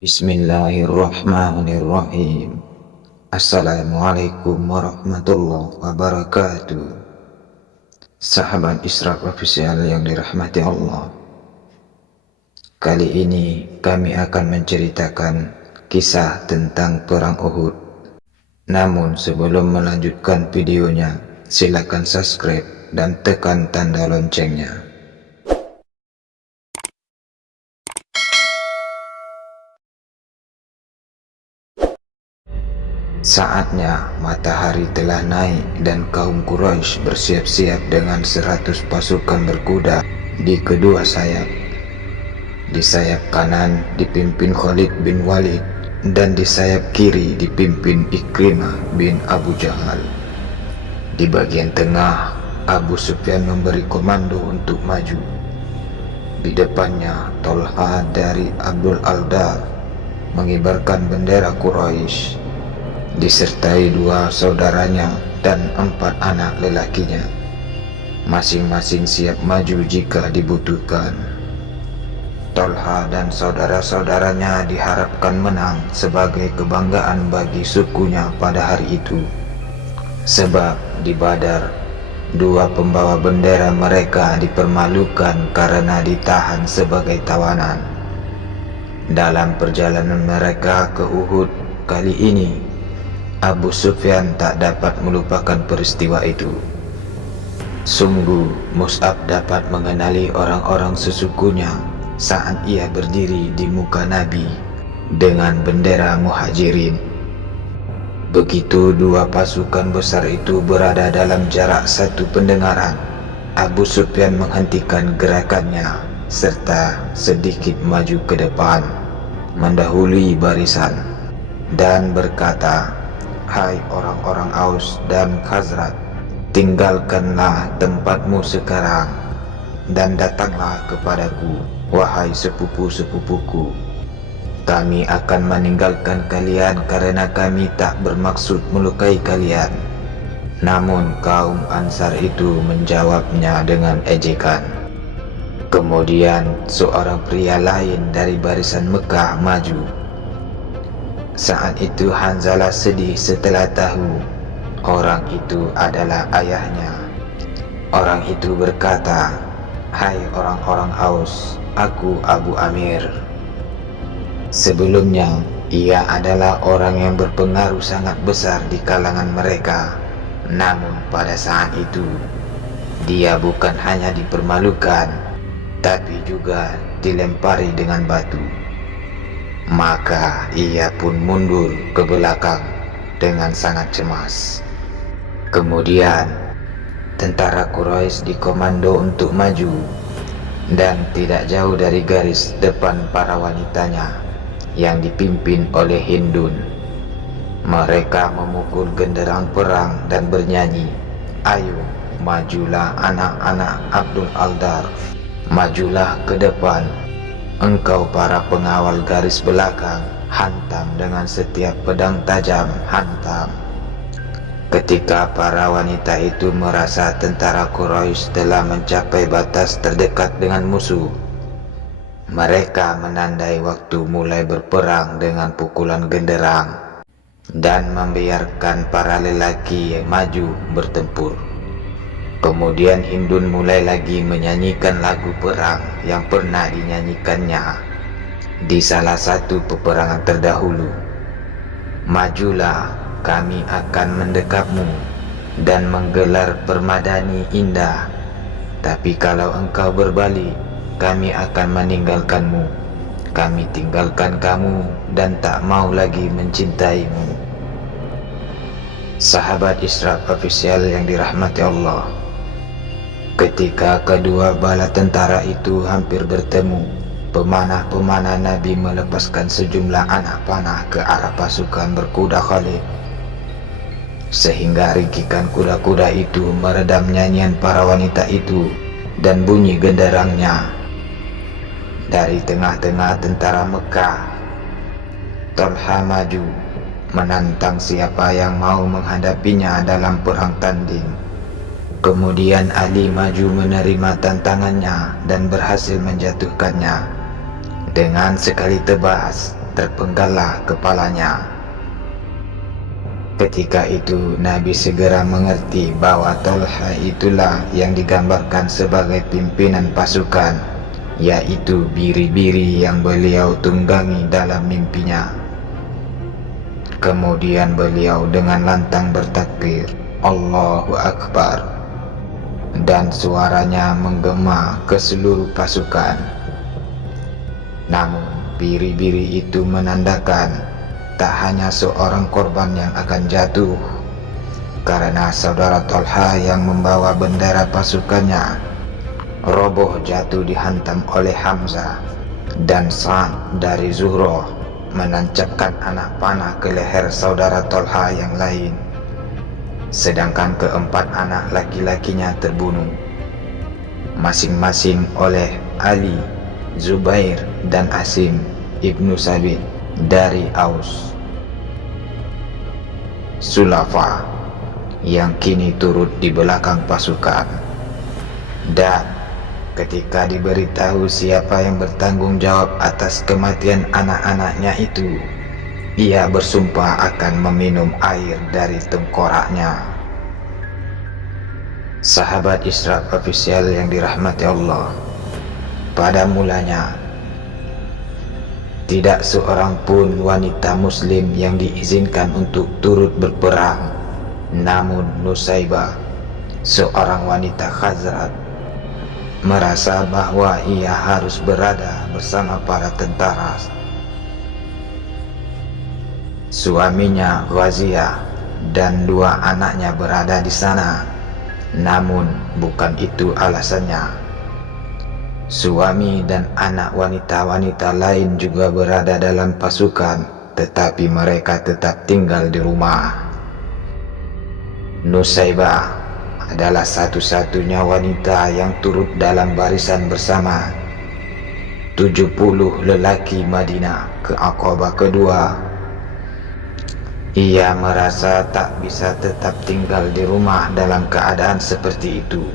Bismillahirrahmanirrahim. Assalamualaikum warahmatullahi wabarakatuh. Sahabat Isra Official yang dirahmati Allah, kali ini kami akan menceritakan kisah tentang perang Uhud. Namun sebelum melanjutkan videonya, silakan subscribe dan tekan tanda loncengnya. Saatnya matahari telah naik dan kaum Quraisy bersiap-siap dengan 100 pasukan berkuda di kedua sayap. Di sayap kanan dipimpin Khalid bin Walid dan di sayap kiri dipimpin Ikrimah bin Abu Jahal. Di bagian tengah, Abu Sufyan memberi komando untuk maju. Di depannya, Tolha dari Abdul Aldar mengibarkan bendera Quraisy, disertai 2 saudaranya dan 4 anak lelakinya. Masing-masing siap maju jika dibutuhkan. Tolha dan saudara-saudaranya diharapkan menang sebagai kebanggaan bagi sukunya pada hari itu. Sebab di Badar, 2 pembawa bendera mereka dipermalukan karena ditahan sebagai tawanan. Dalam perjalanan mereka ke Uhud kali ini, Abu Sufyan tak dapat melupakan peristiwa itu. Sungguh Mus'ab dapat mengenali orang-orang sesukunya saat ia berdiri di muka Nabi dengan bendera Muhajirin. Begitu 2 pasukan besar itu berada dalam jarak 1 pendengaran, Abu Sufyan menghentikan gerakannya serta sedikit maju ke depan, mendahului barisan, dan berkata, "Hai orang-orang Aus dan Khazraj, tinggalkanlah tempatmu sekarang dan datanglah kepadaku, wahai sepupu-sepupuku. Kami akan meninggalkan kalian karena kami tak bermaksud melukai kalian." Namun kaum Ansar itu menjawabnya dengan ejekan. Kemudian seorang pria lain dari barisan Mekah maju. Saat itu Hanzalah sedih setelah tahu orang itu adalah ayahnya. Orang itu berkata, "Hai orang-orang Aus, aku Abu Amir." Sebelumnya, ia adalah orang yang berpengaruh sangat besar di kalangan mereka. Namun pada saat itu, dia bukan hanya dipermalukan, tapi juga dilempari dengan batu. Maka ia pun mundur ke belakang dengan sangat cemas. Kemudian tentara Quraisy dikomando untuk maju, dan tidak jauh dari garis depan para wanitanya yang dipimpin oleh Hindun. Mereka memukul genderang perang dan bernyanyi, "Ayo, majulah anak-anak Abdul Aldar, majulah ke depan. Engkau para pengawal garis belakang, hantam dengan setiap pedang tajam, hantam." Ketika para wanita itu merasa tentara Quraisy telah mencapai batas terdekat dengan musuh, mereka menandai waktu mulai berperang dengan pukulan genderang dan membiarkan para lelaki yang maju bertempur. Kemudian Hindun mulai lagi menyanyikan lagu perang yang pernah dinyanyikannya di salah satu peperangan terdahulu. "Majulah, kami akan mendekapmu dan menggelar permadani indah. Tapi kalau engkau berbalik, kami akan meninggalkanmu. Kami tinggalkan kamu dan tak mau lagi mencintaimu." Sahabat Isra Official yang dirahmati Allah, ketika kedua bala tentara itu hampir bertemu, pemanah-pemanah Nabi melepaskan sejumlah anak panah ke arah pasukan berkuda Khalid, sehingga ringkikan kuda-kuda itu meredam nyanyian para wanita itu dan bunyi genderangnya. Dari tengah-tengah tentara Mekah, Tolha maju menantang siapa yang mau menghadapinya dalam perang tanding. Kemudian Ali maju menerima tantangannya dan berhasil menjatuhkannya. Dengan sekali tebas, terpenggallah kepalanya. Ketika itu Nabi segera mengerti bahwa Tolha itulah yang digambarkan sebagai pimpinan pasukan, yaitu biri-biri yang beliau tunggangi dalam mimpinya. Kemudian beliau dengan lantang bertakbir, Allahu Akbar, dan suaranya menggema ke seluruh pasukan. Namun biri-biri itu menandakan tak hanya seorang korban yang akan jatuh, karena saudara Tolha yang membawa bendera pasukannya roboh jatuh dihantam oleh Hamzah, dan Sa'd dari Zuhroh menancapkan anak panah ke leher saudara Tolha yang lain, sedangkan keempat anak laki-lakinya terbunuh, masing-masing oleh Ali, Zubair, dan Asim ibnu Sabit dari Aus. Sulafa yang kini turut di belakang pasukan. Dan ketika diberitahu siapa yang bertanggung jawab atas kematian anak-anaknya itu, ia bersumpah akan meminum air dari tengkoraknya. Sahabat Isra official yang dirahmati Allah, pada mulanya tidak seorang pun wanita muslim yang diizinkan untuk turut berperang. Namun Nusaibah, seorang wanita Khazraj, merasa bahwa ia harus berada bersama para tentara. Suaminya Ghaziyah dan dua anaknya berada di sana. Namun bukan itu alasannya. Suami dan anak wanita-wanita lain juga berada dalam pasukan, tetapi mereka tetap tinggal di rumah. Nusaibah adalah satu-satunya wanita yang turut dalam barisan bersama 70 lelaki Madinah ke Aqabah kedua. Ia merasa tak bisa tetap tinggal di rumah dalam keadaan seperti itu,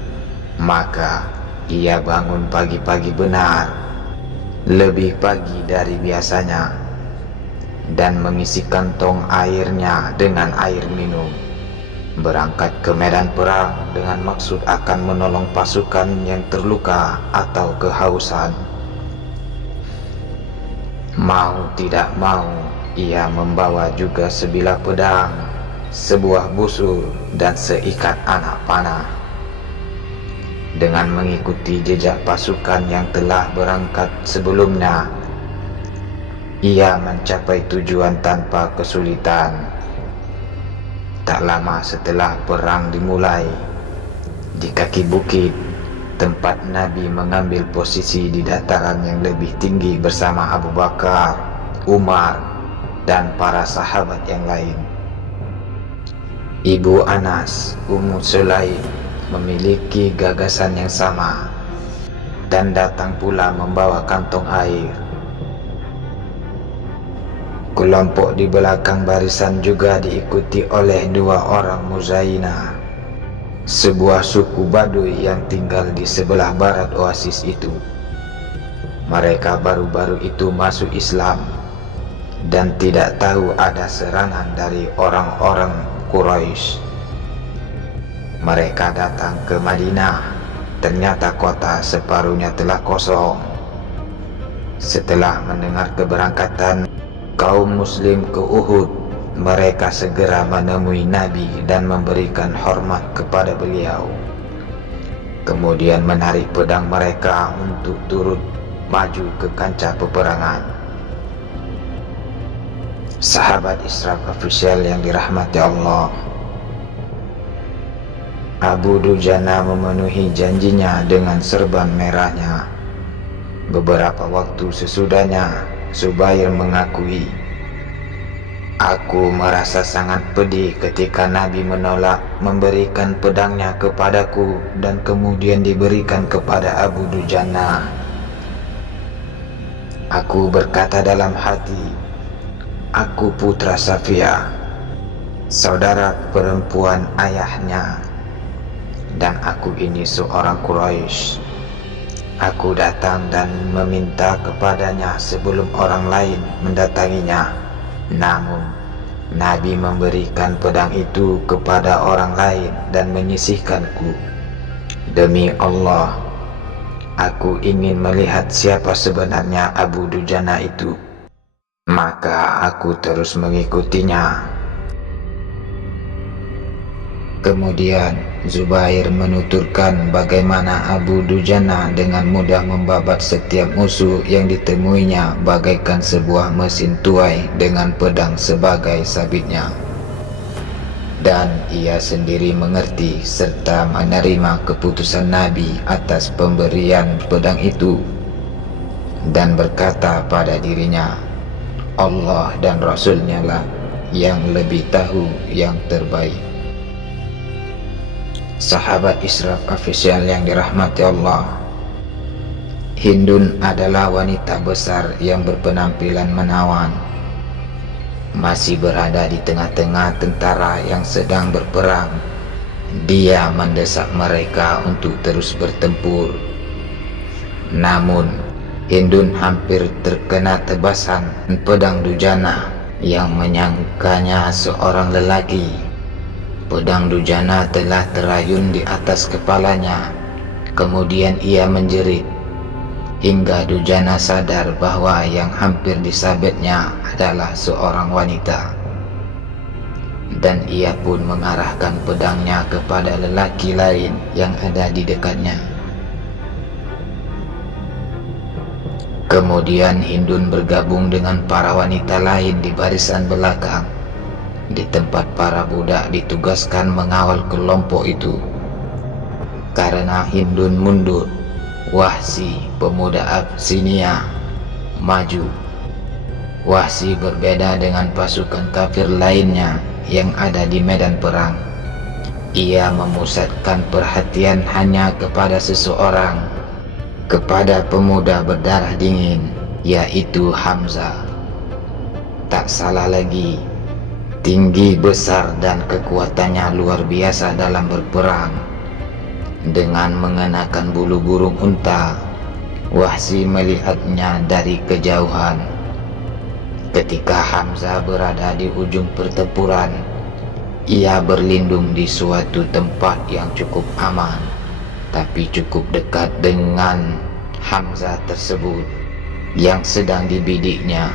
maka ia bangun pagi-pagi benar, lebih pagi dari biasanya, dan mengisi kantong airnya dengan air minum, berangkat ke medan perang dengan maksud akan menolong pasukan yang terluka atau kehausan. Mau tidak mau, ia membawa juga sebilah pedang, sebuah busur, dan seikat anak panah. Dengan mengikuti jejak pasukan yang telah berangkat sebelumnya, ia mencapai tujuan tanpa kesulitan. Tak lama setelah perang dimulai, di kaki bukit tempat Nabi mengambil posisi di dataran yang lebih tinggi bersama Abu Bakar, Umar, dan para sahabat yang lain, Ibu Anas, Ummu Sulaim, memiliki gagasan yang sama dan datang pula membawa kantong air. Kelompok di belakang barisan juga diikuti oleh dua orang Muzainah, sebuah suku Baduy yang tinggal di sebelah barat oasis itu. Mereka baru-baru itu masuk Islam dan tidak tahu ada serangan dari orang-orang Quraisy. Mereka datang ke Madinah, ternyata kota separuhnya telah kosong. Setelah mendengar keberangkatan kaum muslim ke Uhud, mereka segera menemui Nabi dan memberikan hormat kepada beliau. Kemudian menarik pedang mereka untuk turut maju ke kancah peperangan. Sahabat Isra official yang dirahmati Allah, Abu Dujana memenuhi janjinya dengan serban merahnya. Beberapa waktu sesudahnya, Zubair mengakui, "Aku merasa sangat pedih ketika Nabi menolak memberikan pedangnya kepadaku dan kemudian diberikan kepada Abu Dujana. Aku berkata dalam hati, aku putra Safiyah, saudara perempuan ayahnya, dan aku ini seorang Quraisy. Aku datang dan meminta kepadanya sebelum orang lain mendatanginya. Namun, Nabi memberikan pedang itu kepada orang lain dan menyisihkanku. Demi Allah, aku ingin melihat siapa sebenarnya Abu Dujana itu. Maka aku terus mengikutinya. Kemudian Zubair menuturkan bagaimana Abu Dujana dengan mudah membabat setiap musuh yang ditemuinya bagaikan sebuah mesin tuai dengan pedang sebagai sabitnya. Dan ia sendiri mengerti serta menerima keputusan Nabi atas pemberian pedang itu, dan berkata pada dirinya, Allah dan Rasulnya lah yang lebih tahu yang terbaik. Sahabat Israf Official yang dirahmati Allah, Hindun adalah wanita besar yang berpenampilan menawan. Masih berada di tengah-tengah tentara yang sedang berperang, dia mendesak mereka untuk terus bertempur. Namun, Hindun hampir terkena tebasan pedang Dujana yang menyangkanya seorang lelaki. Pedang Dujana telah terayun di atas kepalanya. Kemudian ia menjerit hingga Dujana sadar bahwa yang hampir disabetnya adalah seorang wanita. Dan ia pun mengarahkan pedangnya kepada lelaki lain yang ada di dekatnya. Kemudian Hindun bergabung dengan para wanita lain di barisan belakang, di tempat para budak ditugaskan mengawal kelompok itu. Karena Hindun mundur, Wahsy, pemuda Abyssinia, maju. Wahsy berbeda dengan pasukan kafir lainnya yang ada di medan perang. Ia memusatkan perhatian hanya kepada seseorang, kepada pemuda berdarah dingin, yaitu Hamzah. Tak salah lagi, tinggi, besar, dan kekuatannya luar biasa dalam berperang. Dengan mengenakan bulu burung unta, Wahsy melihatnya dari kejauhan. Ketika Hamzah berada di ujung pertempuran, ia berlindung di suatu tempat yang cukup aman, tapi cukup dekat dengan Hamzah tersebut yang sedang dibidiknya.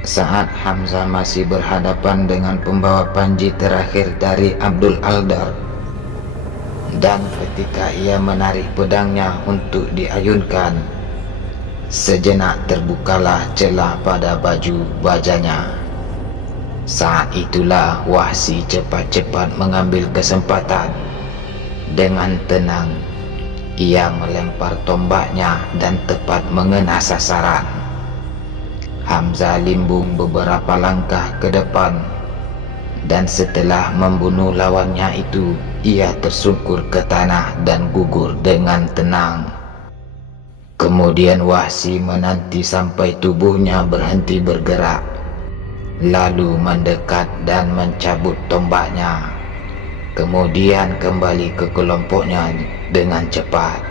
Saat Hamzah masih berhadapan dengan pembawa panji terakhir dari Abdul Aldar, dan ketika ia menarik pedangnya untuk diayunkan, sejenak terbukalah celah pada baju bajanya. Saat itulah Wahsy cepat-cepat mengambil kesempatan. Dengan tenang, ia melempar tombaknya dan tepat mengena sasaran. Hamzah limbung beberapa langkah ke depan, dan setelah membunuh lawannya itu, ia tersungkur ke tanah dan gugur dengan tenang. Kemudian Wahsy menanti sampai tubuhnya berhenti bergerak, lalu mendekat dan mencabut tombaknya. Kemudian kembali ke kelompoknya dengan cepat,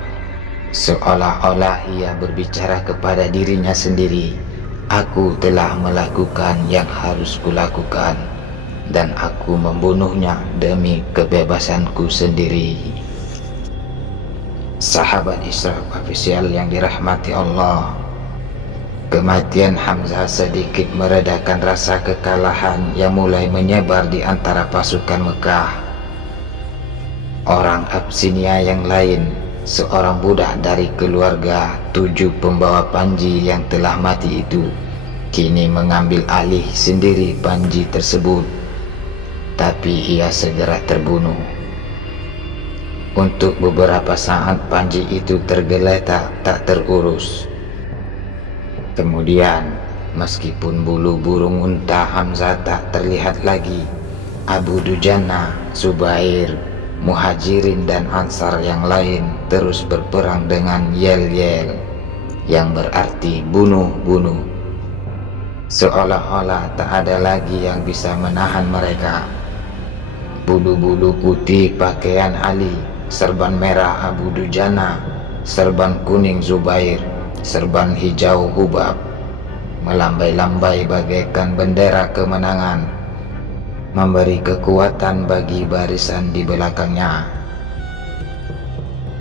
seolah-olah ia berbicara kepada dirinya sendiri. Aku telah melakukan yang harus kulakukan, dan aku membunuhnya demi kebebasanku sendiri. Sahabat Israf Official yang dirahmati Allah, kematian Hamzah sedikit meredakan rasa kekalahan yang mulai menyebar di antara pasukan Mekah. Orang Abyssinia yang lain, seorang budak dari keluarga 7 pembawa panji yang telah mati itu, kini mengambil alih sendiri panji tersebut, tapi ia segera terbunuh. Untuk beberapa saat panji itu tergeletak tak terurus. Kemudian, meskipun bulu burung unta Hamzah tak terlihat lagi, Abu Dujana, Zubair, Muhajirin dan Ansar yang lain terus berperang dengan yel-yel, yang berarti bunuh-bunuh. Seolah-olah tak ada lagi yang bisa menahan mereka. Bulu-bulu putih pakaian Ali serban merah Abu Dujana, serban kuning Zubair, serban hijau Hubab, melambai-lambai bagaikan bendera kemenangan, memberi kekuatan bagi barisan di belakangnya.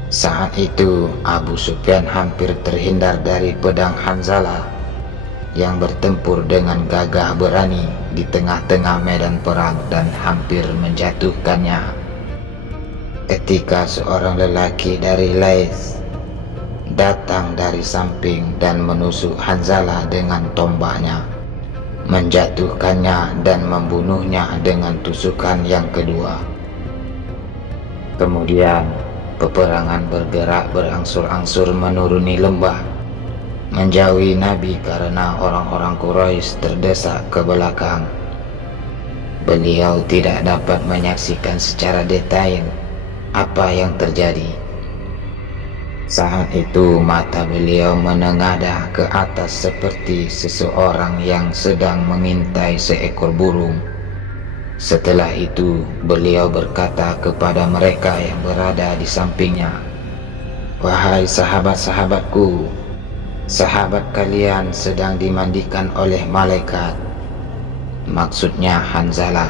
Saat itu Abu Sufyan hampir terhindar dari pedang Hanzalah yang bertempur dengan gagah berani di tengah-tengah medan perang dan hampir menjatuhkannya, ketika seorang lelaki dari Lais datang dari samping dan menusuk Hanzalah dengan tombaknya, menjatuhkannya dan membunuhnya dengan tusukan yang kedua. Kemudian peperangan bergerak berangsur-angsur menuruni lembah, menjauhi Nabi karena orang-orang Quraisy terdesak ke belakang. Beliau tidak dapat menyaksikan secara detail apa yang terjadi. Saat itu mata beliau menengadah ke atas seperti seseorang yang sedang mengintai seekor burung. Setelah itu beliau berkata kepada mereka yang berada di sampingnya, "Wahai sahabat-sahabatku, sahabat kalian sedang dimandikan oleh malaikat," maksudnya Hanzalah.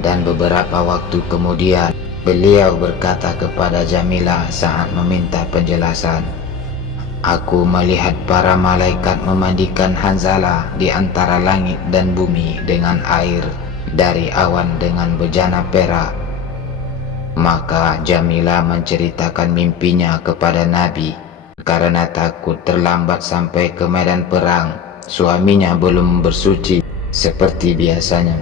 Dan beberapa waktu kemudian beliau berkata kepada Jamilah saat meminta penjelasan, "Aku melihat para malaikat memandikan Hanzalah di antara langit dan bumi dengan air dari awan dengan bejana perak." Maka Jamilah menceritakan mimpinya kepada Nabi. Karena takut terlambat sampai ke medan perang, suaminya belum bersuci seperti biasanya.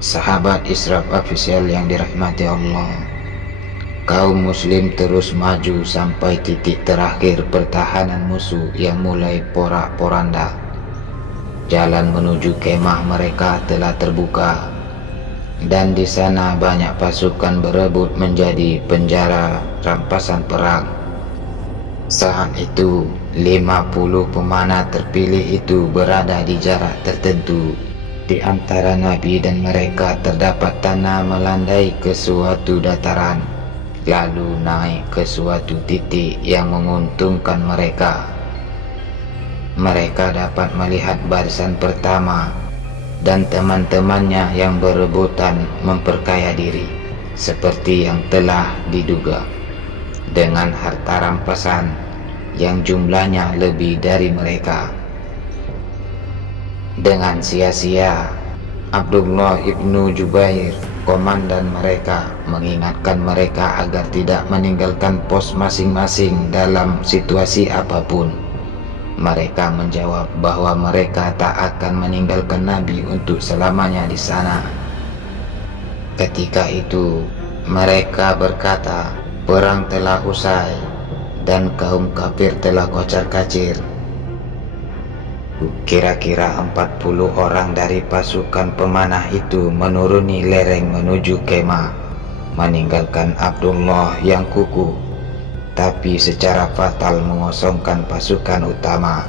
Sahabat Israf Official yang dirahmati Allah, kaum muslim terus maju sampai titik terakhir pertahanan musuh yang mulai porak-poranda. Jalan menuju kemah mereka telah terbuka, dan di sana banyak pasukan berebut menjadi penjara rampasan perang. Saat itu 50 pemanah terpilih itu berada di jarak tertentu. Di antara Nabi dan mereka terdapat tanah melandai ke suatu dataran, lalu naik ke suatu titik yang menguntungkan mereka. Mereka dapat melihat barisan pertama dan teman-temannya yang berebutan memperkaya diri seperti yang telah diduga, dengan harta rampasan yang jumlahnya lebih dari mereka. Dengan sia-sia Abdullah ibnu Jubair, komandan mereka, mengingatkan mereka agar tidak meninggalkan pos masing-masing dalam situasi apapun. Mereka menjawab bahwa mereka tak akan meninggalkan Nabi untuk selamanya di sana. Ketika itu mereka berkata, "Perang telah usai dan kaum kafir telah kocar-kacir." Kira-kira 40 orang dari pasukan pemanah itu menuruni lereng menuju kemah, meninggalkan Abdullah yang kukuh, tapi secara fatal mengosongkan pasukan utama.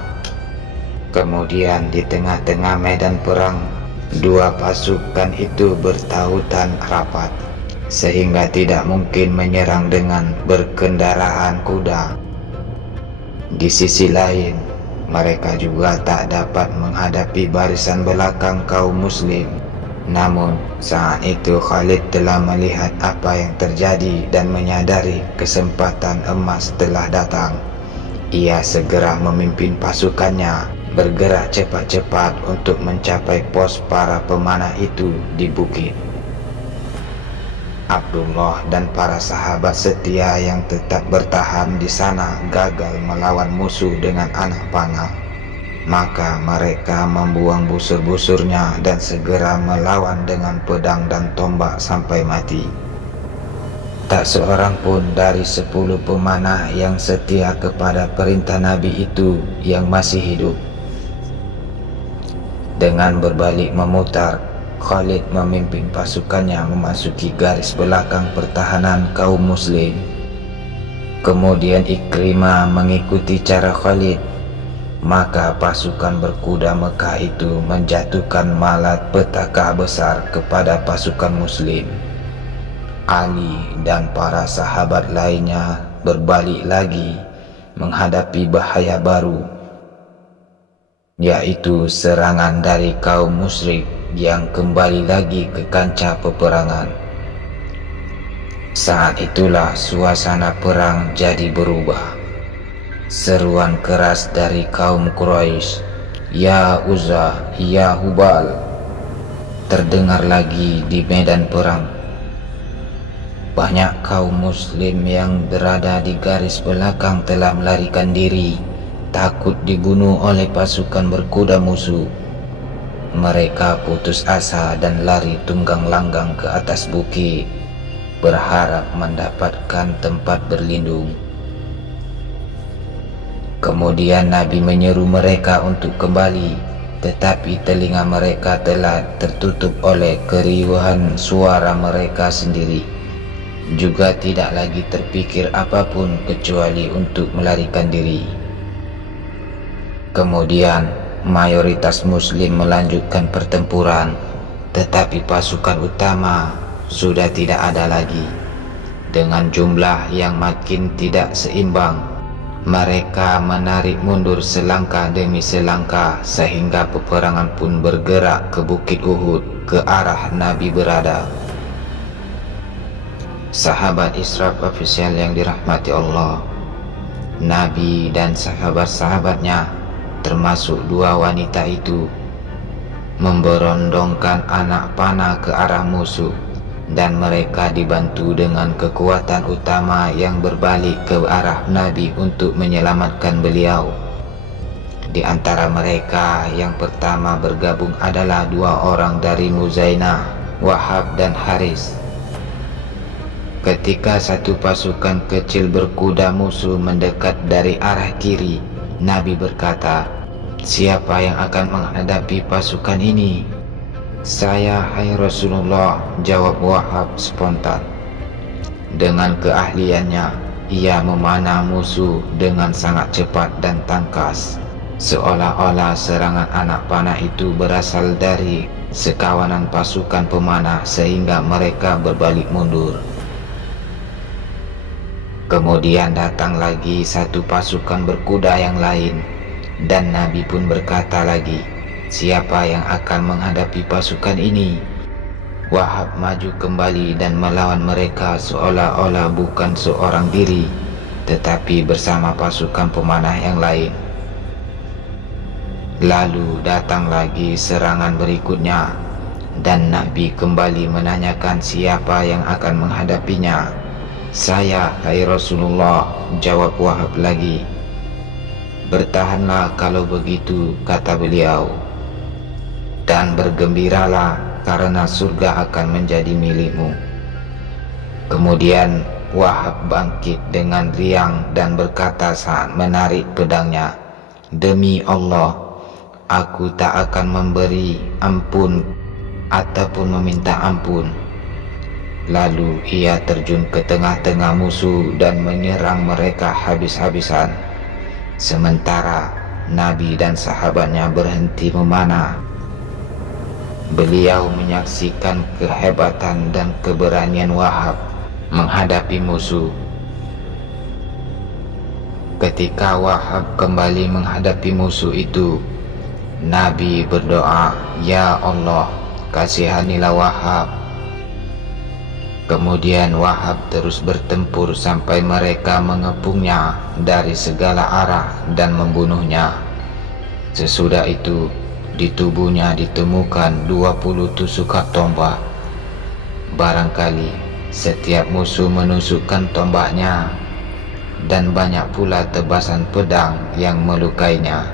Kemudian di tengah-tengah medan perang, dua pasukan itu bertautan rapat, sehingga tidak mungkin menyerang dengan berkendaraan kuda. Di sisi lain, mereka juga tak dapat menghadapi barisan belakang kaum muslim. Namun saat itu Khalid telah melihat apa yang terjadi dan menyadari kesempatan emas telah datang. Ia segera memimpin pasukannya bergerak cepat-cepat untuk mencapai pos para pemanah itu di bukit. Abdullah dan para sahabat setia yang tetap bertahan di sana gagal melawan musuh dengan anak panah. Maka mereka membuang busur-busurnya dan segera melawan dengan pedang dan tombak sampai mati. Tak seorang pun dari 10 pemanah yang setia kepada perintah Nabi itu yang masih hidup. Dengan berbalik memutar, Khalid memimpin pasukannya memasuki garis belakang pertahanan kaum muslim. Kemudian Ikrimah mengikuti cara Khalid. Maka pasukan berkuda Mekah itu menjatuhkan malat petaka besar kepada pasukan muslim. Ali dan para sahabat lainnya berbalik lagi menghadapi bahaya baru, yaitu serangan dari kaum musyrik yang kembali lagi ke kancah peperangan. Saat itulah suasana perang jadi berubah. Seruan keras dari kaum Quraisy, "Ya Uzza, ya Hubal," terdengar lagi di medan perang. Banyak kaum muslim yang berada di garis belakang telah melarikan diri, takut dibunuh oleh pasukan berkuda musuh. Mereka putus asa dan lari tunggang langgang ke atas bukit, berharap mendapatkan tempat berlindung. Kemudian Nabi menyeru mereka untuk kembali, tetapi telinga mereka telah tertutup oleh keriuhan suara mereka sendiri. Juga tidak lagi terpikir apapun kecuali untuk melarikan diri. Kemudian mayoritas muslim melanjutkan pertempuran, tetapi pasukan utama sudah tidak ada lagi. Dengan jumlah yang makin tidak seimbang, mereka menarik mundur selangkah demi selangkah sehingga peperangan pun bergerak ke Bukit Uhud, ke arah Nabi berada. Sahabat Israf official yang dirahmati Allah, Nabi dan sahabat-sahabatnya, termasuk dua wanita itu, memberondongkan anak panah ke arah musuh, dan mereka dibantu dengan kekuatan utama yang berbalik ke arah Nabi untuk menyelamatkan beliau. Di antara mereka yang pertama bergabung adalah dua orang dari Muzainah, Wahab dan Haris. Ketika satu pasukan kecil berkuda musuh mendekat dari arah kiri, Nabi berkata, "Siapa yang akan menghadapi pasukan ini?" "Saya, hai Rasulullah," jawab Wahab spontan. Dengan keahliannya, ia memanah musuh dengan sangat cepat dan tangkas, seolah-olah serangan anak panah itu berasal dari sekawanan pasukan pemanah sehingga mereka berbalik mundur. Kemudian datang lagi satu pasukan berkuda yang lain, dan Nabi pun berkata lagi, "Siapa yang akan menghadapi pasukan ini?" Wahab maju kembali dan melawan mereka seolah-olah bukan seorang diri, tetapi bersama pasukan pemanah yang lain. Lalu datang lagi serangan berikutnya, dan Nabi kembali menanyakan siapa yang akan menghadapinya. "Saya, hai Rasulullah," jawab Wahab lagi. "Bertahanlah kalau begitu," kata beliau, "dan bergembiralah karena surga akan menjadi milikmu." Kemudian Wahab bangkit dengan riang dan berkata saat menarik pedangnya, "Demi Allah, aku tak akan memberi ampun ataupun meminta ampun." Lalu ia terjun ke tengah-tengah musuh dan menyerang mereka habis-habisan. Sementara Nabi dan sahabatnya berhenti memanah. Beliau menyaksikan kehebatan dan keberanian Wahab menghadapi musuh. Ketika Wahab kembali menghadapi musuh itu, Nabi berdoa, "Ya Allah, kasihanilah Wahab." Kemudian Wahab terus bertempur sampai mereka mengepungnya dari segala arah dan membunuhnya. Sesudah itu, di tubuhnya ditemukan 20 tusukkan tombak. Barangkali setiap musuh menusukkan tombaknya, dan banyak pula tebasan pedang yang melukainya.